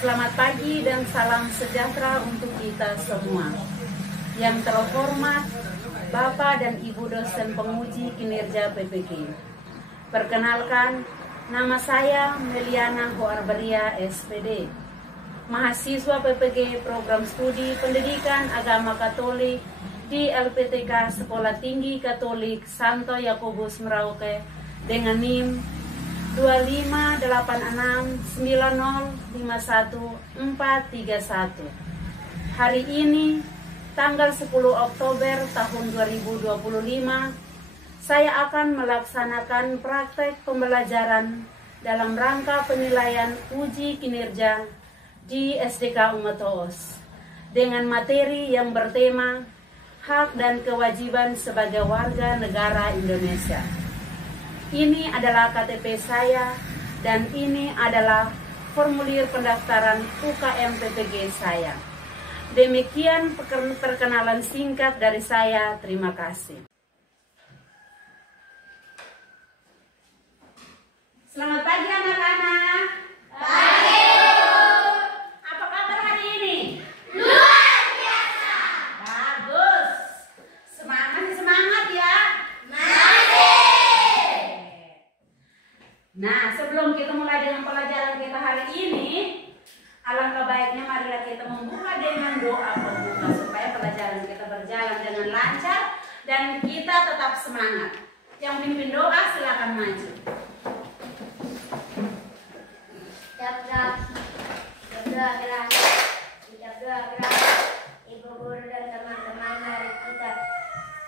Selamat pagi dan salam sejahtera untuk kita semua. Yang terhormat Bapak dan Ibu dosen penguji kinerja PPG. Perkenalkan, nama saya Meliana Hoarberia SPD, mahasiswa PPG Program Studi Pendidikan Agama Katolik di LPTK Sekolah Tinggi Katolik Santo Yakobus Merauke dengan NIM 258905141. Hari ini, tanggal 10 Oktober tahun 2025, saya akan melaksanakan praktek pembelajaran dalam rangka penilaian uji kinerja di SDK Umetoos dengan materi yang bertema hak dan kewajiban sebagai warga negara Indonesia. Ini adalah KTP saya dan ini adalah formulir pendaftaran UKM PPG saya. Demikian perkenalan singkat dari saya. Terima kasih. Selamat pagi anak-anak. Pagi. Apa kabar hari ini? Luar biasa. Bagus. Semangat ya. Nah, sebelum kita mulai dengan pelajaran kita hari ini, alangkah baiknya marilah kita membuka dengan doa pembuka supaya pelajaran kita berjalan dengan lancar dan kita tetap semangat. Yang pimpin doa silakan maju. Ibu guru dan teman-teman, mari kita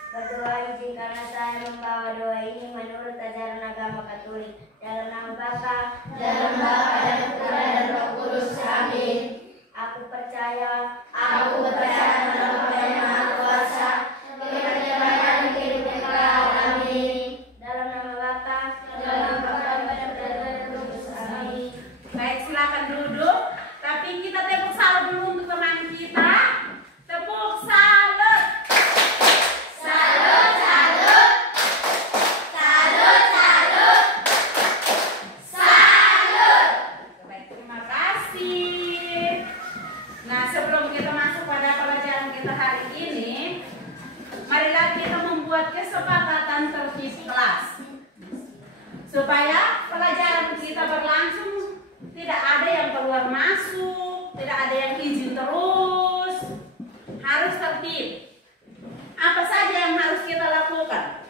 berdoa izin karena saya membawa doa ini menurut ajaran agama Katolik. Dalam nama Bapa, dan Putra dan Roh Kudus. Amin. Aku percaya dalam Bapa yang Maha Kuasa, kebenaran hidup kekal. Amin. Dalam nama Bapa, dan Putra dan Roh Kudus. Amin. Baik, silakan duduk. Tapi kita tepuk salut dulu untuk teman kita. Tepuk salut. Salut. Baik, terima kasih. Nah, sebelum kita masuk pada pelajaran kita hari ini, marilah kita membuat kesepakatan tertib kelas supaya pelajaran kita berlangsung, tidak ada yang keluar masuk, tidak ada yang izin terus, harus tertib. Apa saja yang harus kita lakukan?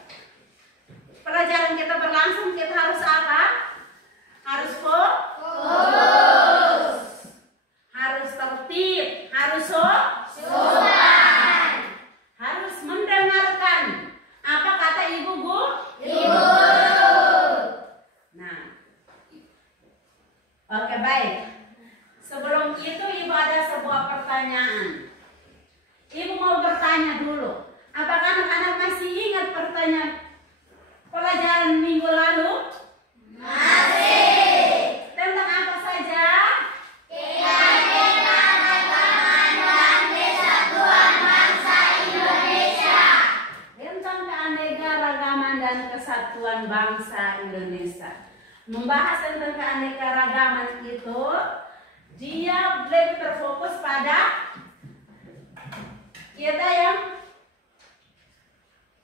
Pelajaran kita berlangsung, kita harus apa? Harus fokus, harus tertib, harus sopan, harus mendengarkan apa kata ibu guru. Nah, oke, baik. Sebelum itu ibu ada sebuah pertanyaan. Ibu mau bertanya dulu. Apakah anak-anak masih ingat pertanyaan pelajaran minggu lalu? Masih. Tentang apa saja? Keanekaragaman dan kesatuan bangsa Indonesia. Tentang keanekaragaman dan kesatuan bangsa Indonesia. Membahas tentang keanekaragaman itu, dia lebih terfokus pada kita yang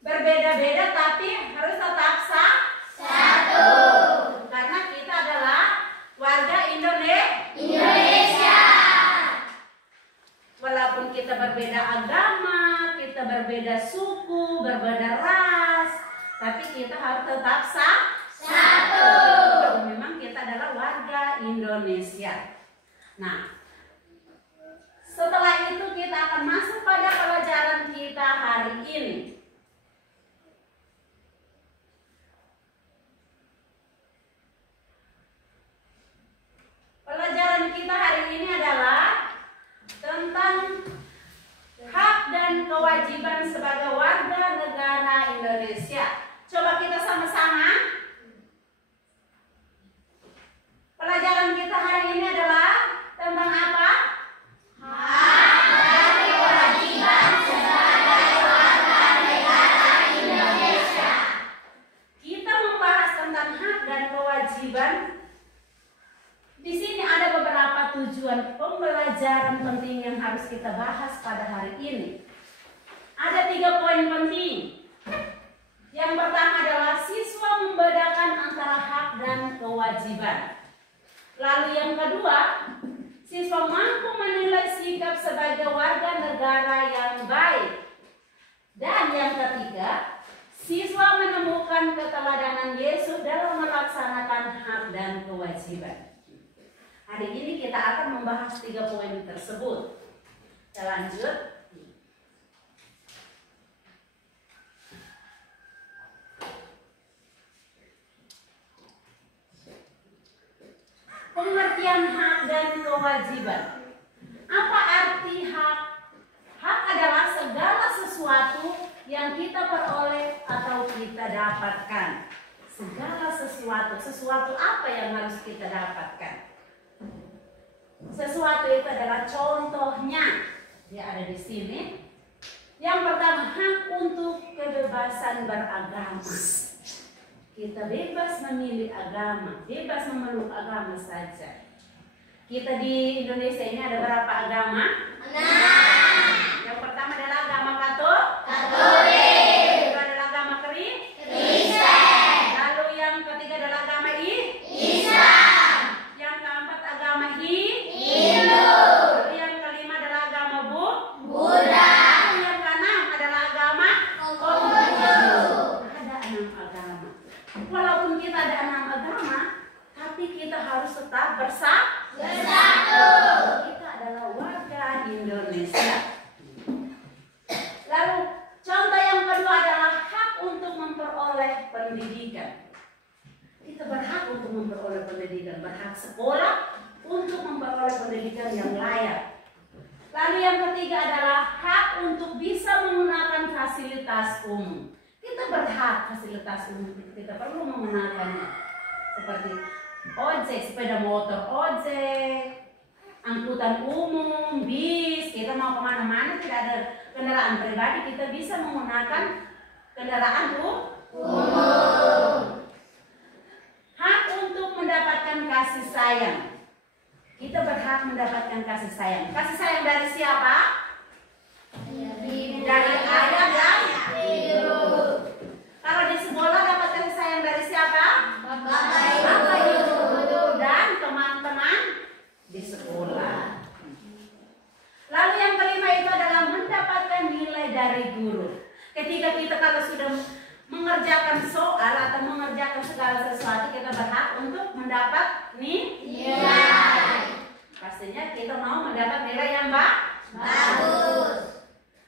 berbeda-beda tapi harus tetap Satu. karena kita adalah warga Indonesia. Walaupun kita berbeda agama, kita berbeda suku, berbeda ras, tapi kita harus tetap Satu. karena memang kita adalah warga Indonesia. Nah, setelah itu kita akan masuk pada pelajaran kita hari ini. Pelajaran kita hari ini adalah tentang hak dan kewajiban sebagai warga negara Indonesia. Coba kita sama-sama. Pelajaran kita hari ini adalah tentang apa? Hak dan kewajiban sebagai warga negara Indonesia. Kita membahas tentang hak dan kewajiban. Di sini ada beberapa pembelajaran penting yang harus kita bahas pada hari ini. Ada 3 poin penting. Yang pertama adalah siswa membedakan antara hak dan kewajiban. Lalu yang kedua, siswa mampu menilai sikap sebagai warga negara yang baik. Dan yang ketiga, siswa menemukan keteladanan Yesus dalam melaksanakan hak dan kewajiban. Hari ini kita akan membahas 3 poin tersebut. Kita lanjut. Pengertian hak dan kewajiban. Apa arti hak? Hak adalah segala sesuatu yang kita peroleh atau kita dapatkan. Segala sesuatu apa yang harus kita dapatkan? Sesuatu itu adalah contohnya. Dia ada di sini. Yang pertama, hak untuk kebebasan beragama. Kita bebas memilih agama, bebas memeluk agama saja. Kita di Indonesia ini ada berapa agama? 6. Yang pertama adalah agama Katolik. Kedua adalah agama Kristen. Lalu yang ketiga adalah agama Islam. Yang keempat agama Hindu. Lalu yang kelima adalah agama Buddha. Lalu yang keenam adalah agama Konghucu. Ada 6 agama. Walaupun kita ada 6 agama, tapi kita harus tetap bersatu. Kita adalah warga Indonesia. Lalu contoh yang kedua adalah hak untuk memperoleh pendidikan. Kita berhak untuk memperoleh pendidikan, berhak sekolah untuk memperoleh pendidikan yang layak. Lalu yang ketiga adalah hak untuk bisa menggunakan fasilitas umum. Kita berhak fasilitas umum, kita perlu menggunakannya. Seperti ojek, sepeda motor ojek, angkutan umum, bis. Kita mau kemana-mana tidak ada kendaraan pribadi, kita bisa menggunakan kendaraan umum. Hak untuk mendapatkan kasih sayang. Kita berhak mendapatkan kasih sayang. Kasih sayang dari siapa? Dari ayah dan ibu. Kalau di sekolah dapat kasih sayang dari siapa? Bapak Ibu dan teman-teman di sekolah. Lalu yang kelima itu adalah mendapatkan nilai dari guru. Ketika kita kalau sudah mengerjakan soal atau mengerjakan segala sesuatu, kita berhak untuk mendapat nilai. Pastinya kita mau mendapat nilai yang bagus.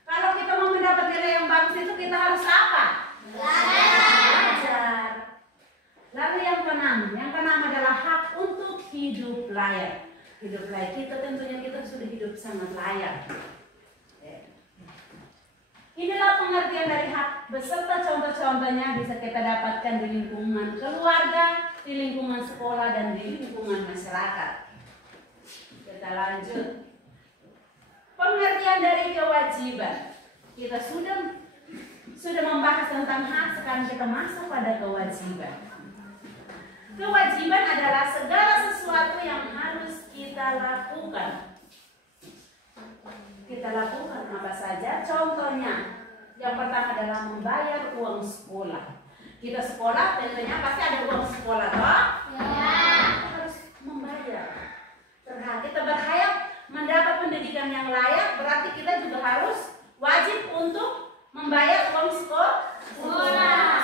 Kalau kita mau mendapat nilai yang bagus itu kita harus apa? Belajar. Lalu yang keenam adalah hak untuk hidup layak. Hidup layak kita tentunya kita sudah hidup sangat layak. Inilah pengertian dari hak beserta contoh-contohnya bisa kita dapatkan di lingkungan keluarga, di lingkungan sekolah, dan di lingkungan masyarakat. Kita lanjut. Pengertian dari kewajiban. Kita sudah membahas tentang hak, sekarang kita masuk pada kewajiban. Kewajiban adalah segala sesuatu yang harus kita lakukan. Kita lakukan apa saja. Contohnya, yang pertama adalah membayar uang sekolah. Kita sekolah tentunya pasti ada uang sekolah, toh? Ya. Kita harus membayar. Kita berhak mendapat pendidikan yang layak, berarti kita juga harus wajib untuk membayar uang sekolah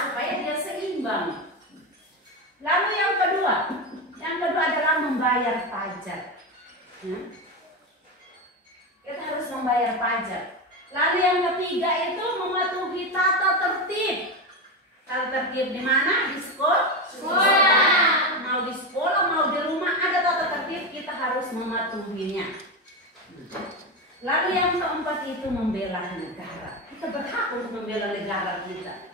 supaya dia seimbang. Lalu yang kedua adalah membayar pajak. Kita harus membayar pajak. Lalu yang ketiga itu mematuhi tata tertib. Tata tertib di mana? Di sekolah. Mau di sekolah, mau di rumah ada tata tertib, kita harus mematuhinya. Lalu yang keempat itu membela negara. Kita berhak untuk membela negara kita.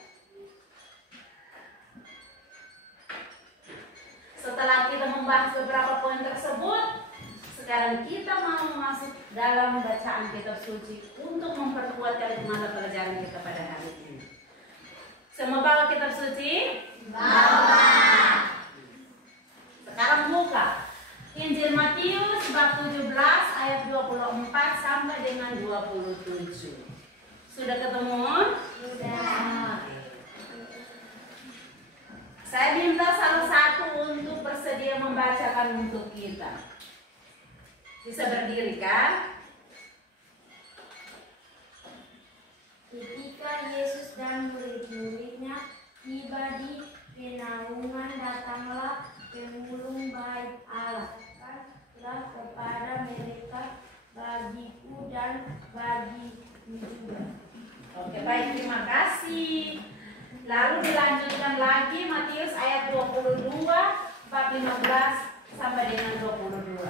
Setelah kita membahas beberapa poin tersebut, sekarang kita mau masuk dalam bacaan kitab suci untuk memperkuat kalimat pelajaran kita pada hari ini. Semua bawa kitab suci? Bawa. Sekarang buka Injil Matius bab 17 ayat 24 sampai dengan 27. Sudah ketemu? Sudah. Saya minta salah satu untuk bersedia membacakan untuk kita. Bisa berdiri kan? Ketika Yesus dan murid-muridnya tiba di penaungan, datanglah pemulung bait Allah kepada mereka bagiku dan bagimu juga. Oke, baik, terima kasih. Lalu dilanjutkan lagi Matius ayat 22 bab 15 sampai dengan 22.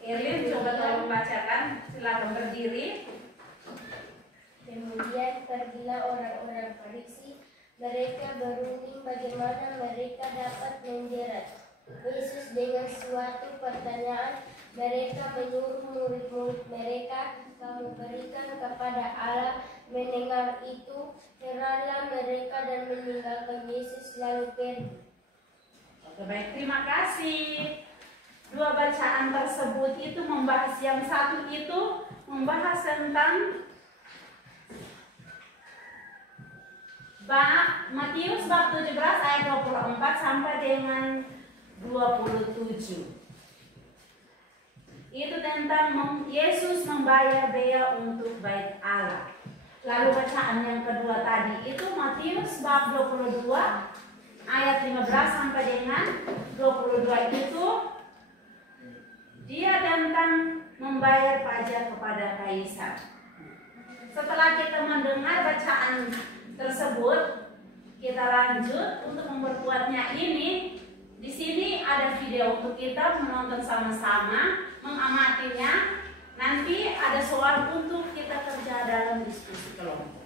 Erlin coba tolong bacakan, silakan berdiri. Kemudian pergilah orang-orang Farisi, mereka berunding bagaimana mereka dapat menjerat Yesus dengan suatu pertanyaan. Mereka menyuruh murid-murid mereka, kamu berikan kepada Allah. Mendengar itu, heranlah mereka dan meninggalkan Yesus lalu pergi. Oke, baik, terima kasih. Dua bacaan tersebut itu membahas, yang satu itu membahas tentang Matius bab 17 ayat 24 sampai dengan 27. Itu tentang Yesus membayar bea untuk bait Allah. Lalu bacaan yang kedua tadi itu Matius bab 22 ayat 15 sampai dengan 22 itu dia tentang membayar pajak kepada kaisar. Setelah kita mendengar bacaan tersebut, kita lanjut untuk memperkuatnya ini. Di sini ada video untuk kita menonton sama-sama, mengamatinya. Nanti ada soal untuk kita kerja dalam diskusi kelompok.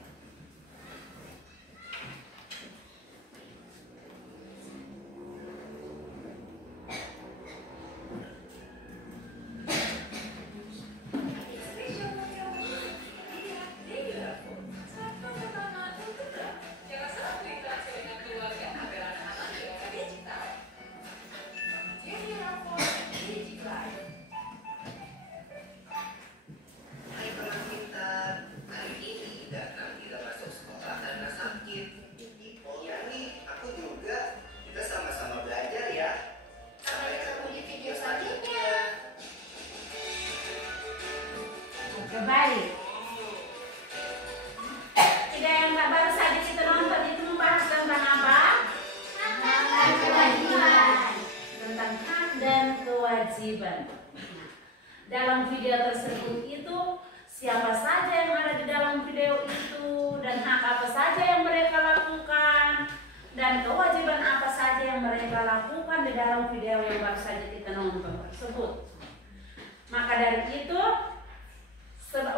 Baik. Tidak yang tak baru saja kita nonton itu membahas tentang apa? Tentang hak dan kewajiban. Dalam video tersebut itu siapa saja yang ada di dalam video itu dan hak apa saja yang mereka lakukan dan kewajiban apa saja yang mereka lakukan di dalam video yang baru saja kita nonton tersebut. Maka dari itu,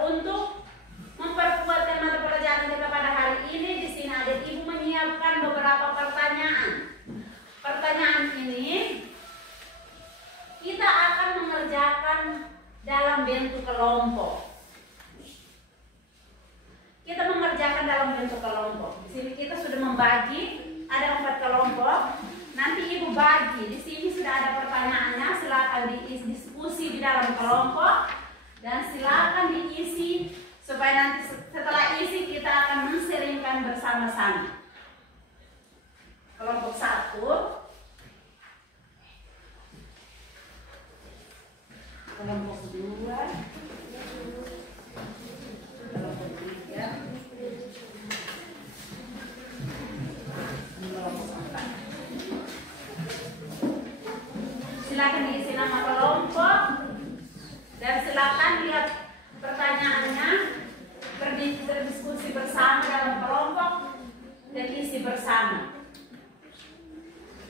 untuk memperkuat tema pelajaran kita pada hari ini, di sini ada ibu menyiapkan beberapa pertanyaan. Pertanyaan ini kita akan mengerjakan dalam bentuk kelompok. Kita mengerjakan dalam bentuk kelompok. Di sini kita sudah membagi, ada 4 kelompok. Nanti ibu bagi. Di sini sudah ada pertanyaannya. Silakan diskusi di dalam kelompok. Dan silakan diisi supaya nanti setelah isi kita akan menseringkan bersama-sama. Kelompok 1, kelompok 2, kelompok 3, kelompok 4. Silakan diisi nama kelompok. Dan silakan lihat pertanyaannya, berdiskusi bersama dalam kelompok dan isi bersama.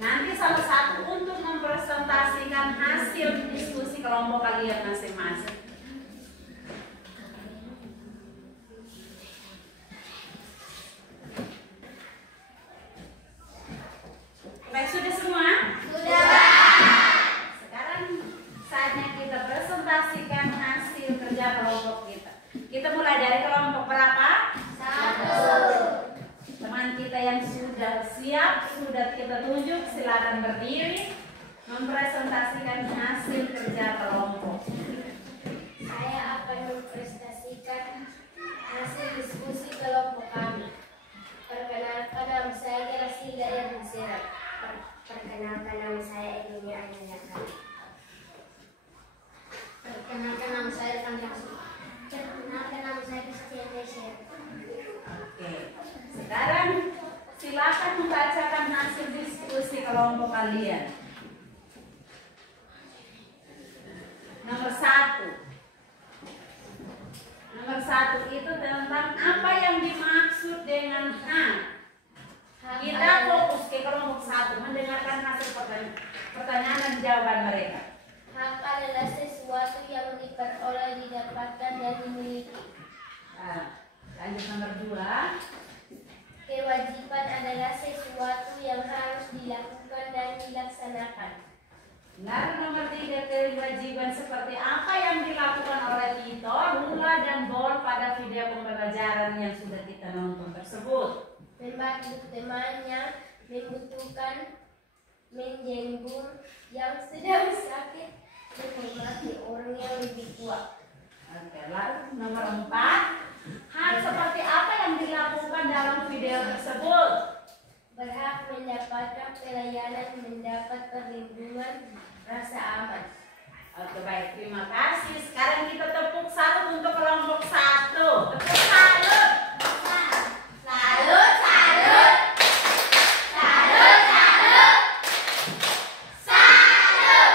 Nanti salah satu untuk mempresentasikan hasil diskusi kelompok kalian masing-masing. Baik, sudah semua? Sudah. Presentasikan hasil kerja kelompok kita. Kita mulai dari kelompok berapa? 1. Teman kita yang sudah siap, sudah kita tunjuk, silakan berdiri. mempresentasikan hasil kerja kelompok. Saya akan mempresentasikan hasil diskusi kelompok kami. Perkenalkan, nama saya Gerasila Yansera. Perkenalkan, nama saya Emilia Anayaka. Perkenalkan, nama saya Tandasu. Perkenalkan, nama saya Christian Desir. Oke, sekarang silakan membacakan hasil diskusi kelompok kalian. Nomor satu itu tentang apa yang dimaksud dengan hak. Kita fokus ke kelompok satu, mendengarkan hasil pertanyaan dan jawaban mereka. Hak adalah sesuatu yang diperoleh, didapatkan, dan dimiliki. Lanjut nomor 2. Kewajiban adalah sesuatu yang harus dilakukan dan dilaksanakan. Lalu nomor 3, kewajiban seperti apa yang dilakukan oleh Tito, Lula, dan Bol pada video pembelajaran yang sudah kita nonton tersebut. Membantu temannya, membutuhkan, menjenguk yang sedang sakit, menghormati orang yang lebih tua. Oke, lalu nomor 4, hal seperti apa yang dilakukan dalam video tersebut? Berhak mendapatkan pelayanan, mendapat perlindungan, rasa aman. Oke, baik, terima kasih. Sekarang kita tepuk salut untuk kelompok 1. Tepuk salut. Salut, salut. Salut, salut. Salut.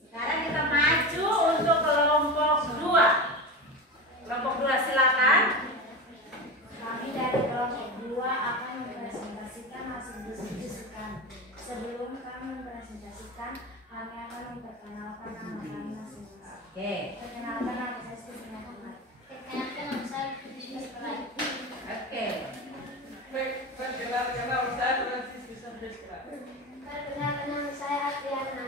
Sekarang kita maju untuk kelompok 2. Kelompok 2 silakan. Kami dari kelompok 2 akan mempresentasikan hasil diskusi kami. Sebelum kami mempresentasikan, kami akan memperkenalkan nama kami masing-masing. Oke. Perkenalkan, nama saya Stifina Ahmad. Perkenalkan, nama saya Stifina Ahmad. Oke. Perkenalkan, nama saya Adriana.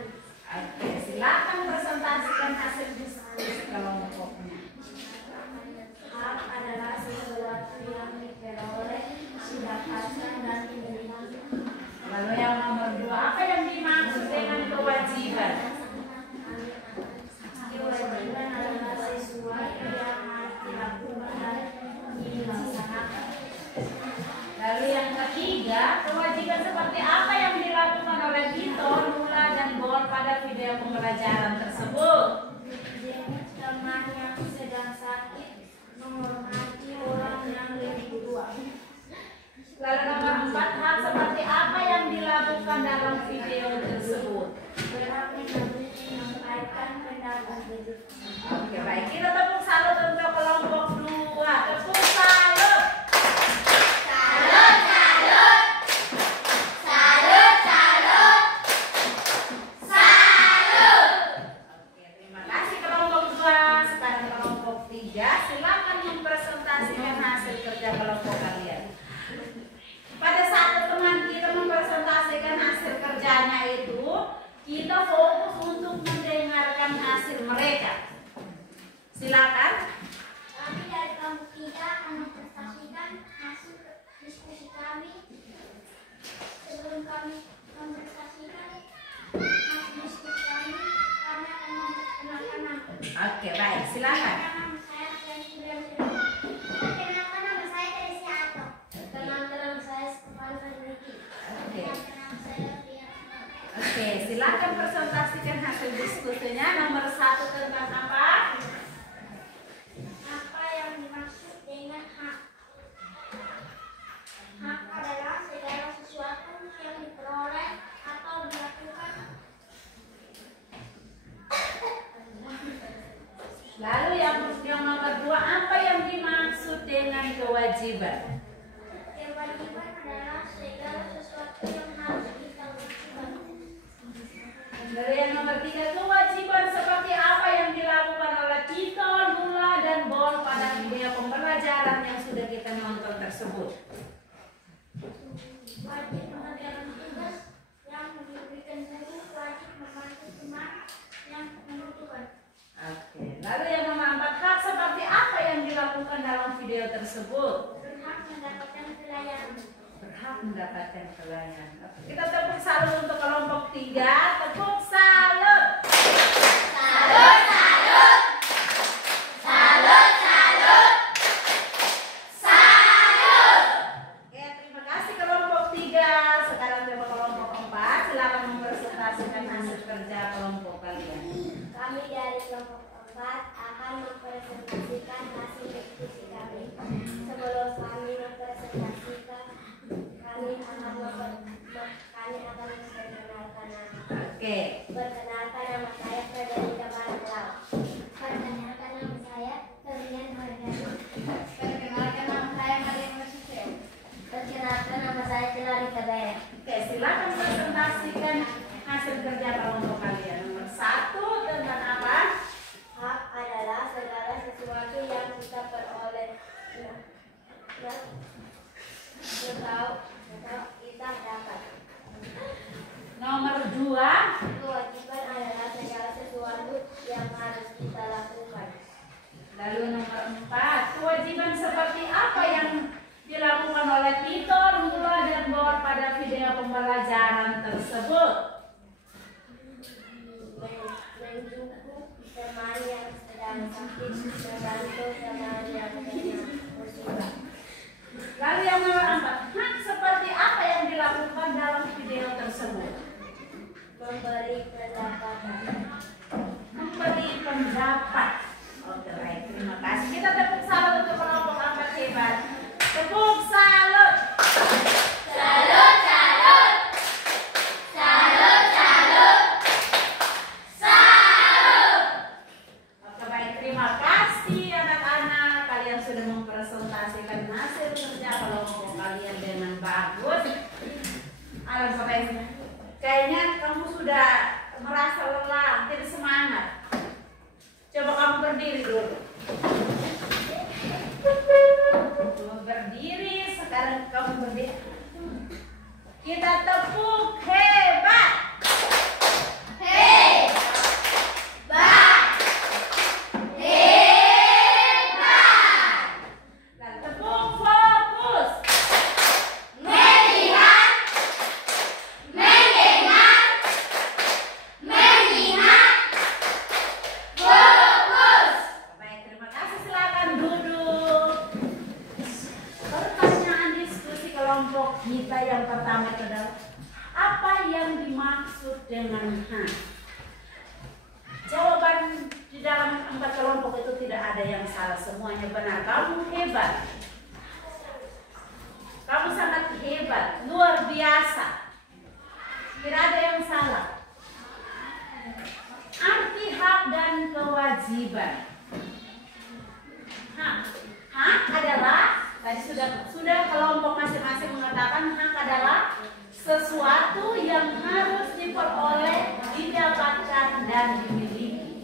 Oke, silakan presentasikan hasil diskusi kelompoknya. Hak adalah sesuatu yang diperoleh, didapatkan, dan dimiliki. Lalu yang nomor 2, apa yang dimaksud dengan kewajiban? Kewajiban adalah sesuatu yang harus dilakukan dan dilaksanakan. Lalu yang ketiga, kewajiban seperti apa yang dilakukan oleh Tito, Lula, dan Bol pada video pembelajaran tersebut? Menjenguk teman yang sedang sakit, menghormati orang yang lebih tua. Lalu nomor 4, hal seperti apa yang dilakukan dalam video tersebut? Berhak menyampaikan pendapat. Oke, baik, kita tepuk salut untuk kelompok 2. Tepuk salut. Salut, salut. Salut, salut. Salut. Oke, terima kasih kelompok 2. Sekarang kelompok 3, silakan mempresentasikan hasil kerja kelompok kalian. Pada saat teman kita mempresentasikan hasil kerjanya itu, kita fokus untuk mendengarkan hasil mereka. Silakan. Kami dari kelompok 3 akan mempresentasikan hasil diskusi kami. Sebelum kami mempresentasikan hasil diskusi kami akan memperkenalkan nama. Oke, baik, silakan. Nama saya Fian. Perkenalkan, nama saya Teresia Ato. Perkenalkan, nama saya Stefan Ferniki. Oke. Perkenalkan, nama saya Fian. Oke, silakan presentasikan hasil diskusinya. Nomor 1 tentang apa? Apa yang dimaksud dengan hak? Hak adalah segala sesuatu yang diperoleh atau dilakukan. Lalu yang nomor 2, apa yang dimaksud dengan kewajiban? Kewajiban adalah segala sesuatu yang harus kita lakukan. Lalu yang nomor 3, kewajiban seperti apa yang dilakukan oleh Tito, Lula, dan Bol pada video pembelajaran yang sudah kita nonton tersebut? Wajib mengerjakan tugas yang diberikan guru, wajib membantu teman yang membutuhkan. Oke. Lalu yang nomor 4, hak seperti apa yang dilakukan dalam video tersebut? Berhak mendapatkan pelayanan. berhak mendapatkan pelayanan. Kita tepuk salut untuk kelompok 3. Tepuk salut. Salut, salut. Salut, salut. Salut. Oke, terima kasih kelompok 3. Sekarang coba kelompok 4. Silakan mempresentasikan hasil kerja kelompok kalian. Kami dari kelompok 4 akan mempresentasikan hasil diskusi kami. Sebelum kami mempresentasikan, kami akan memperkenalkan nama. Oke. Perkenalkan, nama saya Frederika Bartlau. Perkenalkan, nama saya Ferdinand Mardani. Perkenalkan, nama saya Maria Masusel. Perkenalkan, nama saya Celari Kabaya. Oke, silakan presentasikan hasil kerja kelompok kalian. Nomor 1 tentang apa? Hak adalah segala sesuatu yang kita peroleh atau kita dapat. Nomor 2. Kewajiban adalah segala sesuatu yang harus kita lakukan. Lalu nomor 4, kewajiban seperti apa yang dilakukan oleh Tito, Lula, dan Bor pada video pembelajaran tersebut? Menjenguk teman yang sedang sakit, membantu teman yang kena musibah. Lalu yang nomor 4, hak seperti apa yang dilakukan dalam video tersebut? Memberi pendapat. Memberi pendapat. Oke, baik, terima kasih. Kita tepuk salut untuk kelompok 4 hebat. Tepuk salut. Salut, salut. Salut, salut. Salut. Oke, baik, terima kasih anak-anak. Kalian sudah mempresentasikan hasil kerja kelompok kalian dengan bagus. Alhamdulillah, baik. Kayaknya kamu sudah merasa lelah, tidak semangat. Coba kamu berdiri dulu. Berdiri, sekarang kamu berdiri. Kita tepuk hebat. Dan tepuk fokus. Baik, terima kasih. Silakan duduk. Pertanyaan diskusi kelompok kita yang pertama adalah apa yang dimaksud dengan hak? Jawaban di dalam 4 kelompok itu tidak ada yang salah, semuanya benar. Kamu hebat. Kamu sangat hebat, luar biasa. Tidak ada yang salah. Arti hak dan kewajiban. Hak adalah, tadi sudah kelompok masing-masing mengatakan hak adalah sesuatu yang harus diperoleh, didapatkan, dan dimiliki.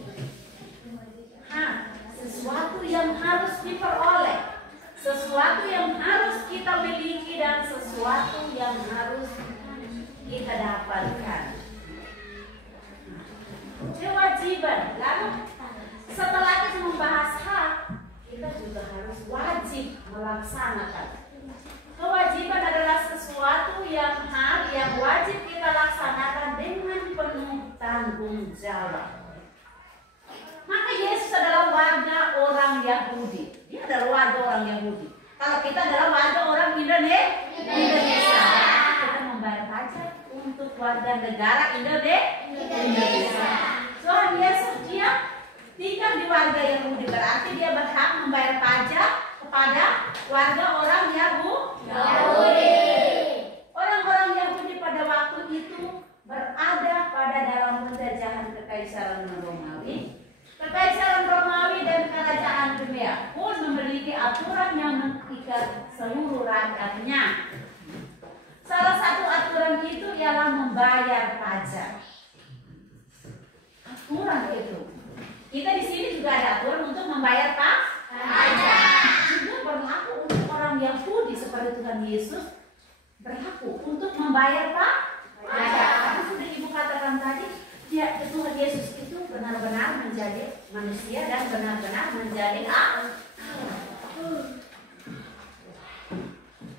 Hak, sesuatu yang harus diperoleh, sesuatu yang harus kita miliki, dan sesuatu yang harus kita dapatkan. Kewajiban. Lalu setelah kita membahas hak, kita juga harus wajib melaksanakan. Kewajiban adalah sesuatu yang wajib kita laksanakan dengan penuh tanggung jawab. Maka Yesus adalah warga orang Yahudi. Dia adalah warga orang Yahudi. Kalau kita adalah warga orang Indonesia, kita membayar pajak untuk warga negara Indonesia. Tuhan Yesus dia tinggal di warga Yahudi, berarti dia berhak membayar pajak kepada warga orang Yahudi. Orang-orang Yahudi pada waktu itu berada pada dalam penjajahan Kekaisaran Romawi. Kekaisaran Romawi dan Kerajaan Dunia pun memiliki aturan yang mengikat seluruh rakyatnya. Salah satu aturan itu ialah membayar pajak. Aturan itu. Kita di sini juga ada aturan untuk membayar pajak. Juga berlaku untuk orang Yahudi seperti Tuhan Yesus berlaku untuk membayar pajak. Karena sudah Ibu katakan tadi, Tuhan Yesus itu benar-benar menjadi manusia dan benar-benar menjadi Allah.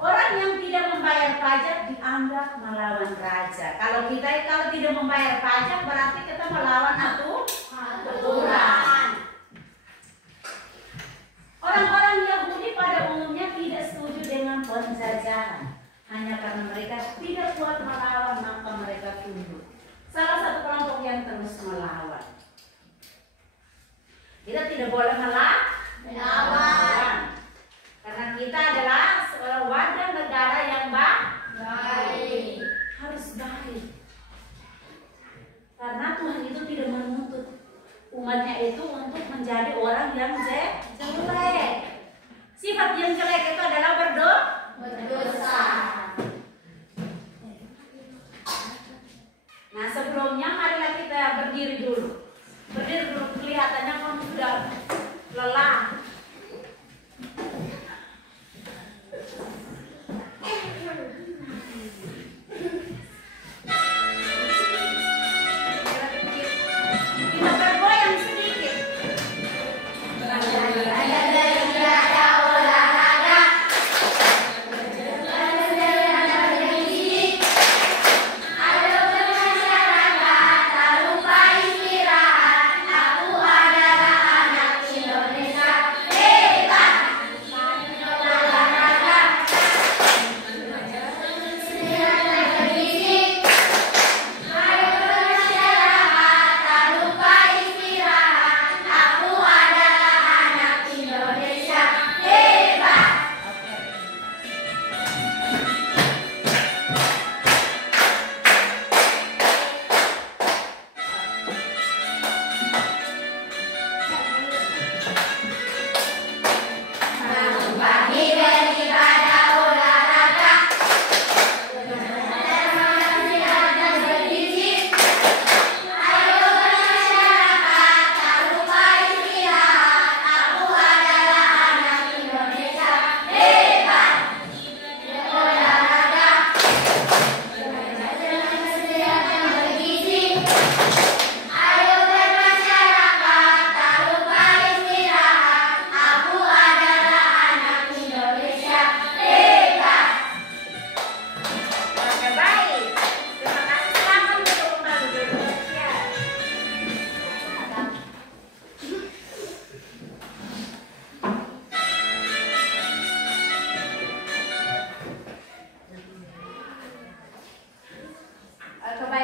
Orang yang tidak membayar pajak pajak dianggap melawan raja. Kalau tidak membayar pajak berarti kita melawan aturan. Orang-orang Yahudi pada umumnya tidak setuju dengan penjajahan. Hanya karena mereka tidak kuat melawan, maka mereka tunduk. Salah satu kelompok yang terus melawan. Kita tidak boleh melawan. Karena kita adalah seorang warga negara yang baik. Harus baik. Karena Tuhan itu tidak menuntut umatnya itu untuk menjadi orang yang jelek. Sifat yang jelek itu adalah berdosa. Nah, sebelumnya marilah kita berdiri dulu. Berdiri dulu, kelihatannya kamu sudah lelah. Kita bergoyang sedikit.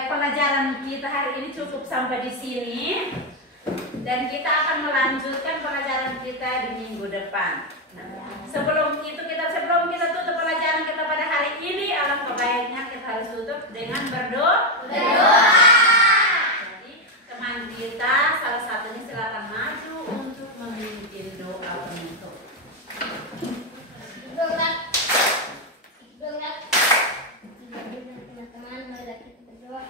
Pelajaran kita hari ini cukup sampai di sini dan kita akan melanjutkan pelajaran kita di minggu depan. Sebelum kita tutup pelajaran kita pada hari ini, alangkah baiknya kita harus tutup dengan berdoa. Jadi teman kita salah satunya silakan maju untuk memimpin doa penutup. Teman-teman, marilah kita berdoa.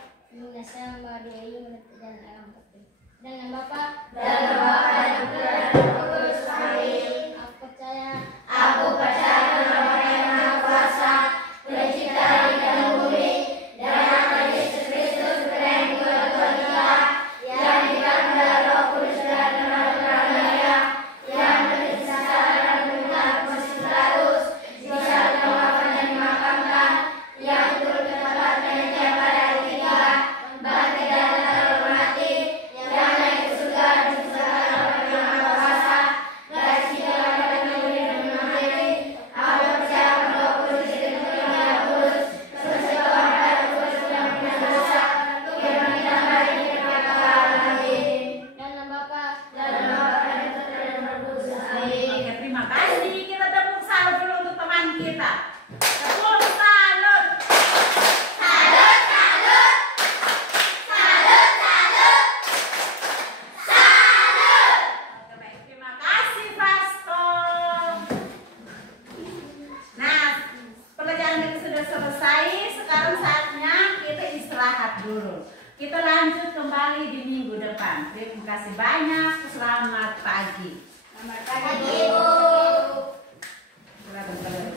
Saya membawa doa ini menurut jalan alam putih. Dengan Bapa dan Putra dan Roh Kudus. Amin. Aku percaya kepada Yang Maha Kuasa, Pencipta langit dan bumi, dan akan Yesus Kristus yang Tuhan kita, yang dikandung dari Roh Kudus dan Maria, yang bersisa dan Tuhan Yesus Kristus, disalibkan dan dimakamkan, yang turut ke tempatnya yang pada hari ketiga, bangkit dan terhormati, yang naik ke surga di sebelah kanan Yang Maha Kuasa, dari situ akan menjadi mengakhiri. Aku percaya pada Roh Kudus yang kudus, persekutuan dan kudus yang berdosa, yang kita bagi kita amin. Dalam Bapa dan Putra dan Roh Kudus. Amin. Oke, terima kasih. Kita tepuk salut dulu untuk teman kita. Tepuk salut. Salut, salut. Salut, salut. Salut. Oke, baik. Terima kasih, Vasco. Nah, pelajaran kita sudah selesai. Sekarang saatnya kita istirahat dulu. Kita lanjut kembali di minggu depan. Terima kasih banyak. Selamat pagi. Selamat pagi, Ibu. Silakan,